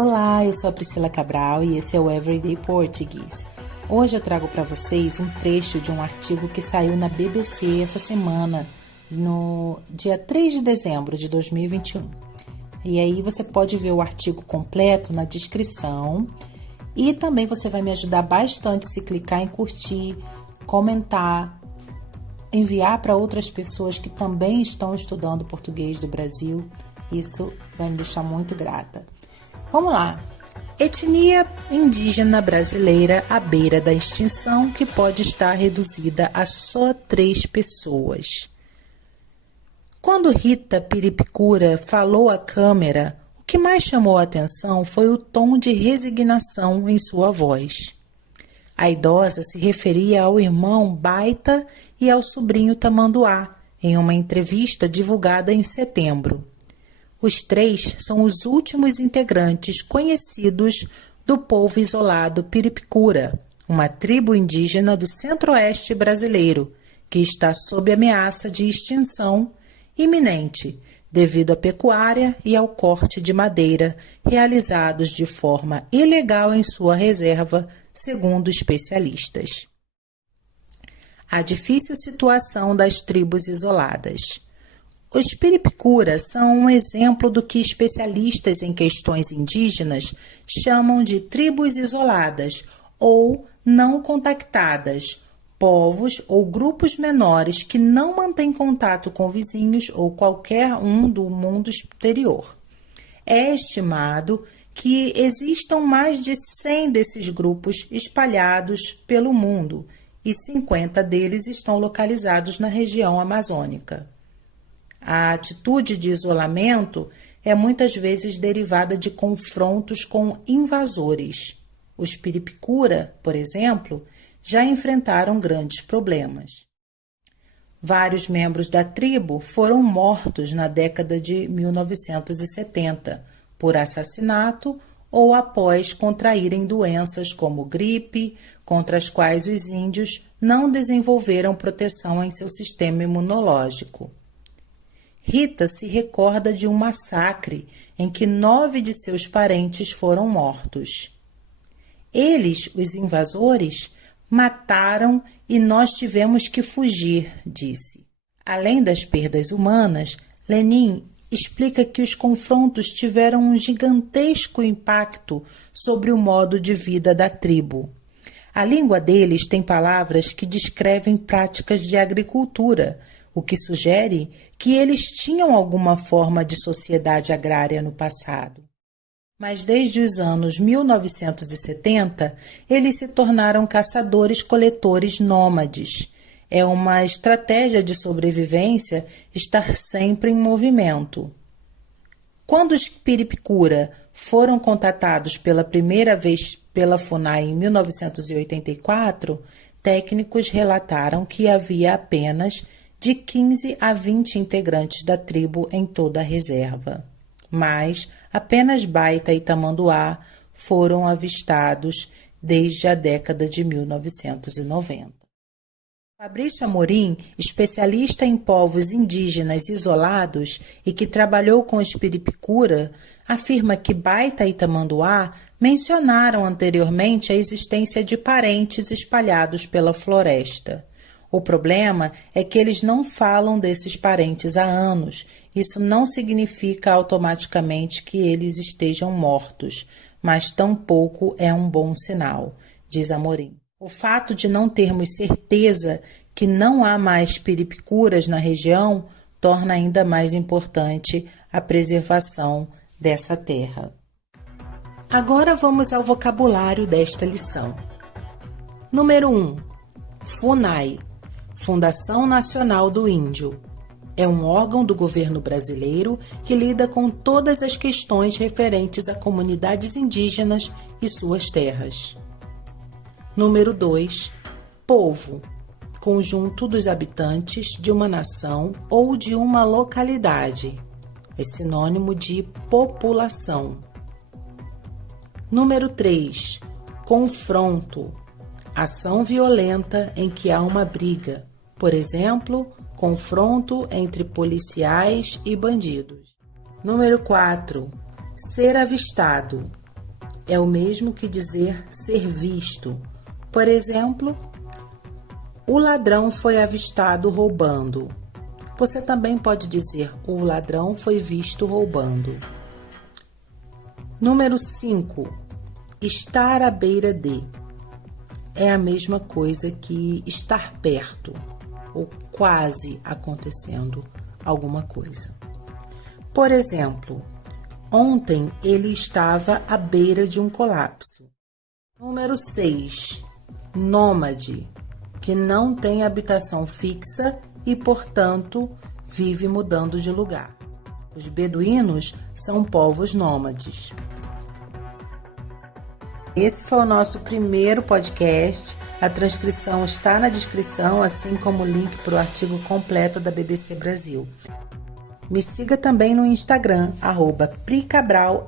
Olá, eu sou a Priscila Cabral e esse é o Everyday Portuguese. Hoje eu trago para vocês um trecho de um artigo que saiu na BBC essa semana, no dia 3 de dezembro de 2021. E aí você pode ver o artigo completo na descrição e também você vai me ajudar bastante se clicar em curtir, comentar, enviar para outras pessoas que também estão estudando português do Brasil. Isso vai me deixar muito grata. Vamos lá. Etnia indígena brasileira à beira da extinção, que pode estar reduzida a só 3 pessoas. Quando Rita Piripicura falou à câmera, o que mais chamou a atenção foi o tom de resignação em sua voz. A idosa se referia ao irmão Baita e ao sobrinho Tamanduá, em uma entrevista divulgada em setembro. Os 3 são os últimos integrantes conhecidos do povo isolado Piripicura, uma tribo indígena do centro-oeste brasileiro, que está sob ameaça de extinção iminente, devido à pecuária e ao corte de madeira, realizados de forma ilegal em sua reserva, segundo especialistas. A difícil situação das tribos isoladas. Os Piripicura são um exemplo do que especialistas em questões indígenas chamam de tribos isoladas ou não contactadas, povos ou grupos menores que não mantêm contato com vizinhos ou qualquer um do mundo exterior. É estimado que existam mais de 100 desses grupos espalhados pelo mundo e 50 deles estão localizados na região amazônica. A atitude de isolamento é muitas vezes derivada de confrontos com invasores. Os Piripicura, por exemplo, já enfrentaram grandes problemas. Vários membros da tribo foram mortos na década de 1970 por assassinato ou após contraírem doenças como gripe, contra as quais os índios não desenvolveram proteção em seu sistema imunológico. Rita se recorda de um massacre em que 9 de seus parentes foram mortos. Eles, os invasores, mataram e nós tivemos que fugir, disse. Além das perdas humanas, Lenin explica que os confrontos tiveram um gigantesco impacto sobre o modo de vida da tribo. A língua deles tem palavras que descrevem práticas de agricultura, o que sugere que eles tinham alguma forma de sociedade agrária no passado. Mas desde os anos 1970, eles se tornaram caçadores-coletores nômades. É uma estratégia de sobrevivência estar sempre em movimento. Quando os Piripicura foram contatados pela primeira vez pela FUNAI em 1984, técnicos relataram que havia apenas de 15 a 20 integrantes da tribo em toda a reserva. Mas apenas Baita e Tamanduá foram avistados desde a década de 1990. Fabrício Amorim, especialista em povos indígenas isolados e que trabalhou com os Piripicura, afirma que Baita e Tamanduá mencionaram anteriormente a existência de parentes espalhados pela floresta. O problema é que eles não falam desses parentes há anos. Isso não significa automaticamente que eles estejam mortos, mas tampouco é um bom sinal, diz Amorim. O fato de não termos certeza que não há mais piripicuras na região torna ainda mais importante a preservação dessa terra. Agora vamos ao vocabulário desta lição. Número 1. FUNAI, Fundação Nacional do Índio. É um órgão do governo brasileiro que lida com todas as questões referentes a comunidades indígenas e suas terras. Número 2. Povo, conjunto dos habitantes de uma nação ou de uma localidade. É sinônimo de população. Número 3. Confronto, ação violenta em que há uma briga. Por exemplo, confronto entre policiais e bandidos. Número 4. Ser avistado, é o mesmo que dizer ser visto. Por exemplo, o ladrão foi avistado roubando. Você também pode dizer o ladrão foi visto roubando. Número 5. Estar à beira de. É a mesma coisa que estar perto ou quase acontecendo alguma coisa. Por exemplo, ontem ele estava à beira de um colapso. Número 6. Nômade, que não tem habitação fixa e, portanto, vive mudando de lugar. Os beduínos são povos nômades. Esse foi o nosso primeiro podcast. A transcrição está na descrição, assim como o link para o artigo completo da BBC Brasil. Me siga também no Instagram, @pricabral_br.